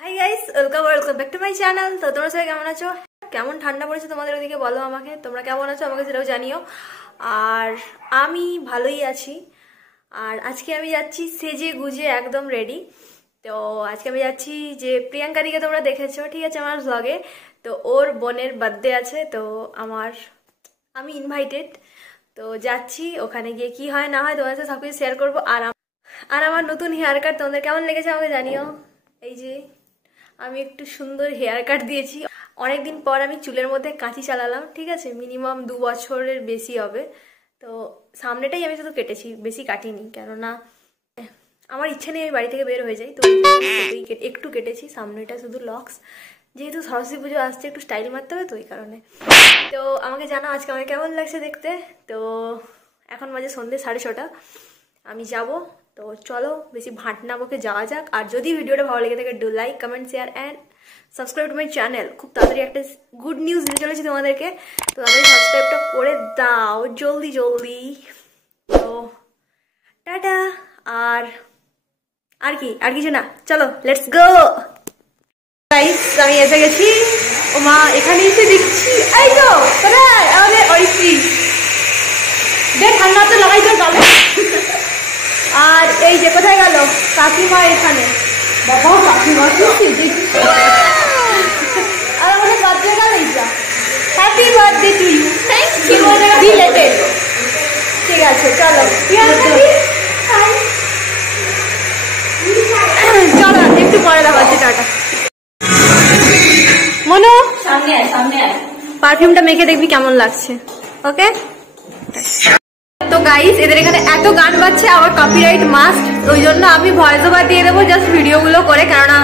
Hi guys, welcome back to my channel. তো তোমরা সবাই কেমন আছো? কেমন ঠান্ডা পড়েছে তোমাদের ওদিকে বলো আমাকে। তোমরা কেমন আছো আমাকে সেটাও জানিও। আর আমি ভালোই আছি। আর আজকে আমি যাচ্ছি সেজে গুজে একদম রেডি। তো আজকে আমি যাচ্ছি যে প্রিয়াঙ্কাদিকে তোমরা দেখেছো, ঠিক আছে, আমার ব্লগে। তো ওর বোনের বার্থডে আছে, তো আমি ইনভাইটেড। তো যাচ্ছি, ওখানে গিয়ে কি হয় না হয় তোমাদের সাথে সব কিছু শেয়ার করবো। আর আমার নতুন হেয়ার কাট তোমাদের কেমন লেগেছে আমাকে জানিও। এই যে আমি একটু সুন্দর হেয়ার কাট দিয়েছি। অনেকদিন পর আমি চুলের মধ্যে কাঁচি চালালাম, ঠিক আছে, মিনিমাম 2 বছরের বেশি হবে। তো সামনেটাই আমি শুধু কেটেছি, বেশি কাটিনি, কেননা আমার ইচ্ছে নেই আমি বাড়ি থেকে বের হয়ে যাই। তো একটু কেটেছি, সামনেটা শুধু লক্স, যেহেতু সরস্বতী পুজো আসছে একটু স্টাইল মারতে হবে, তো ওই কারণে। তো আমাকে জানো আজকে আমাকে কেমন লাগছে দেখতে। তো এখন বাজে সন্ধ্যে 6:30। আমি যাব। তো চলো বেশি ভাট না বকে যাওয়া যাক। আর যদি ভিডিওটা ভালো লেগে থাকে, do like, comment, share and subscribe to my channel. খুব তাড়াতাড়ি একটা গুড নিউজ দিতে চলেছি তোমাদেরকে, তো তাড়াতাড়ি সাবস্ক্রাইবটা করে দাও জলদি জলদি। তো টাটা। আর আর কিছু না, চলো লেটস গো। গাইস আমি এসে গেছি। ও মা, এখানে এসে দেখছি এই তো কোথায় আমাদের ঐশ্রী। দেখ ঠান্ডা তো লাগাই তো গালে। আর এই যে কোথায় গেল কাকিমা, এখানে বাবা কাকিমা আর আমাদের বার্থডে গেল। Happy birthday to you, thank you, belated. ঠিক আছে চলো চলো একটু পরে দেখাচ্ছি, টাটা। মনো সামনে পারফিউমটা মেখে দেখবি কেমন লাগছে, ওকে। তো গাইস এদের এখানে এত গান বাজছে, আবার কপিরাইট মাস্ট, ওই জন্য আমি ভয়েস ওভার দিয়ে দেবো জাস্ট ভিডিওগুলো করে, কেননা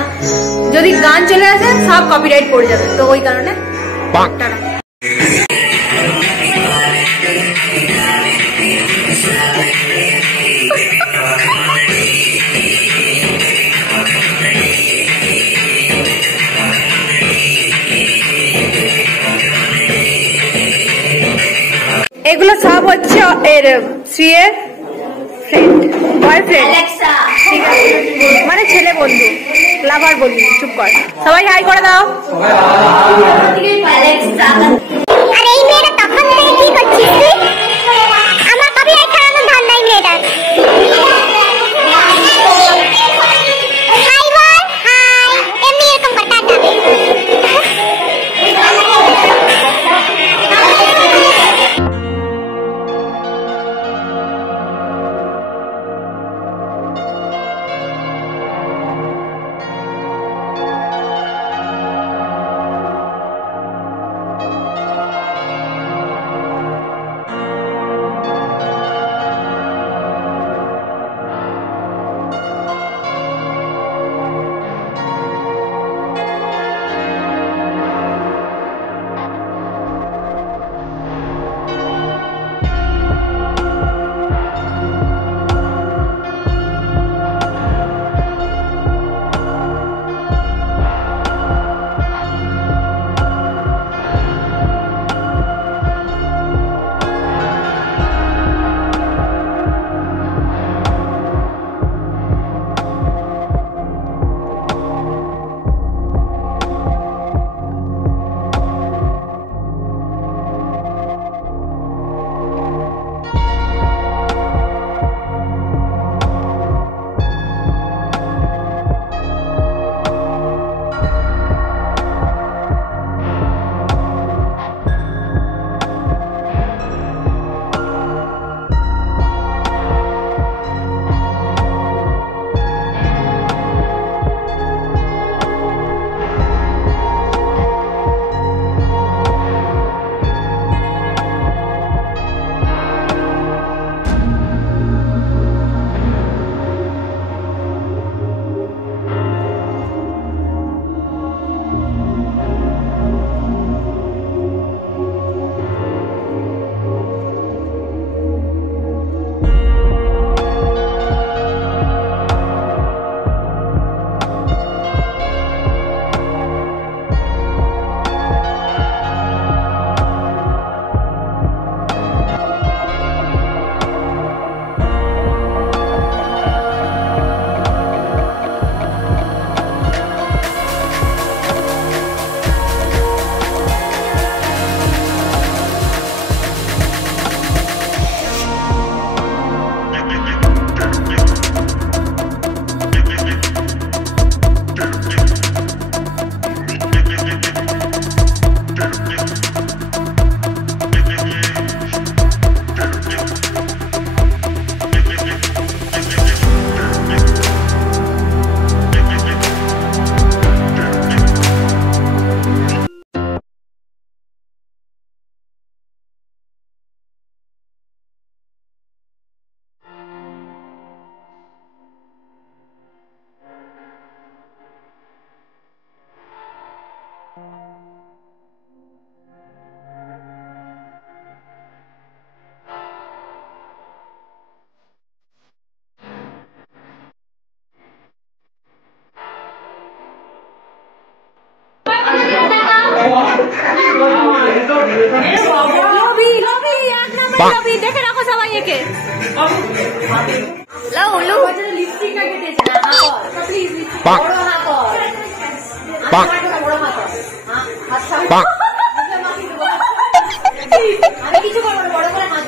যদি গান চলে আসে সব কপিরাইট পড়ে যাবে, তো ওই কারণে। টাটা। এগুলো সব হচ্ছে এর শ্রীয়ের ফ্রেন্ড, বয়ফ্রেন্ড, ঠিক আছে, মানে ছেলে বন্ধু, লাভার বন্ধু। চুপ কর, সবাই হাই করে দাও। আর এই মেয়েটা তখন থেকে কি করছিস তুই? আমার কপিরাইট খাওয়ানোর ধান্দাই মেয়েটার। হাই বল, হাই, এমনি এরকম করে টাটা। দেখে রাখো সবাই একে। আমি কিছু করবো না, বড় করে হাত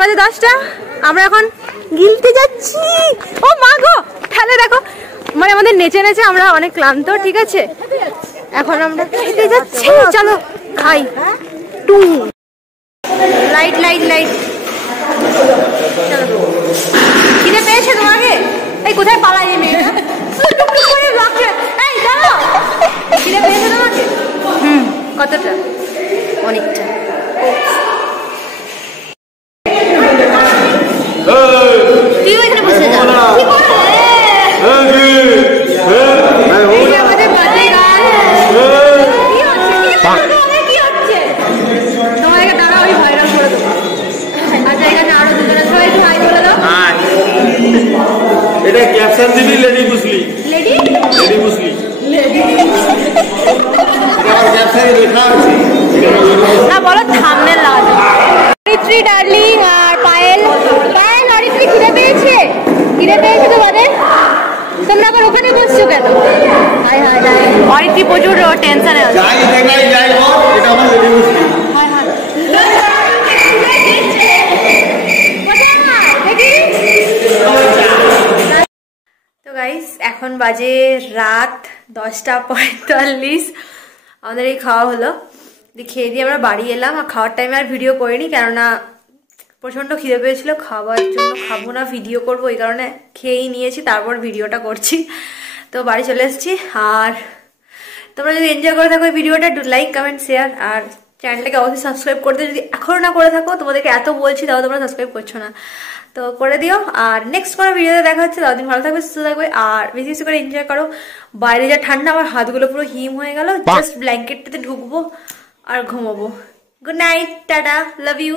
বাজে 10টা, আমরা এখন গিলতে যাচ্ছি। ও মা গো, খেলে দেখো, মানে আমাদের নেচে নেচে আমরা অনেক ক্লান্ত, ঠিক আছে, এখন আমরা খেতে যাচ্ছি। চলো খাই। টু লাইট লাইট লাইট। চলো, খিদে পেয়েছে তোমাকে? এই কোথায় পালাই এই মেয়েটা? এই দাঁড়াও, খিদে পেয়েছে তোমাকে? কতটা? অনেকটা। তুই এখানে বসে যা। কি হচ্ছে? তোমাকে দাঁড়া, আমি ভাইরাল করে দেবো। আচ্ছা, এখানে আরো দুজনে, সবাই একটু হাই বলে দাও। এটা ক্যাপশন দিবি লেডি মুসলি। লেডি লেডি মুসলি। লেডি ক্যাপশনে লেখা আছে। না বলো, থাম্বনেল লাগাতে। অরিত্রী ডার্লিং আর পায়েল। পায়েল, অরিত্রী খিদে পেয়েছে? খিদে পেয়েছে তোমাদের? তোমরা আবার ওখানে বসছো কেন? হায় হায় হায়, অরিত্রী প্রচুর টেনশনে আছে। যাই দেখাই যাই বল, এটা আমার লেডি মুসলি। হায় হায়, তো গাইস এখন বাজে রাত 10:45। আমাদের এই খাওয়া হলো, খেয়ে দিয়ে আমরা বাড়ি এলাম। আর খাওয়ার টাইমে আর ভিডিও করিনি, কেননা প্রচণ্ড খিদে পেয়েছিল, খাওয়ার জন্য খাবো না, ভিডিও করবো, এই কারণে খেয়েই নিয়েছি, তারপর ভিডিওটা করছি। তো বাড়ি চলে এসেছি। আর তোমরা যদি এনজয় করে থাকো এই ভিডিওটা, লাইক কমেন্ট শেয়ার, আর চ্যানেলটাকে অবশ্যই সাবস্ক্রাইব করতে, যদি এখনও না করে থাকো, তোমাদেরকে এত বলছি তাও তোমরা সাবস্ক্রাইব করছো না, তো করে দিও। আর নেক্সট কোনো ভিডিওতে দেখা হচ্ছে, ততদিন ভালো থাকবে, সুস্থ থাকবে, আর বেশি বেশি করে এনজয় করো। বাইরে যা ঠান্ডা, আমার হাতগুলো পুরো হিম হয়ে গেল, জাস্ট ব্ল্যাঙ্কেটটাতে ঢুকবো আর ঘুমাবো। Good night, tata, love you.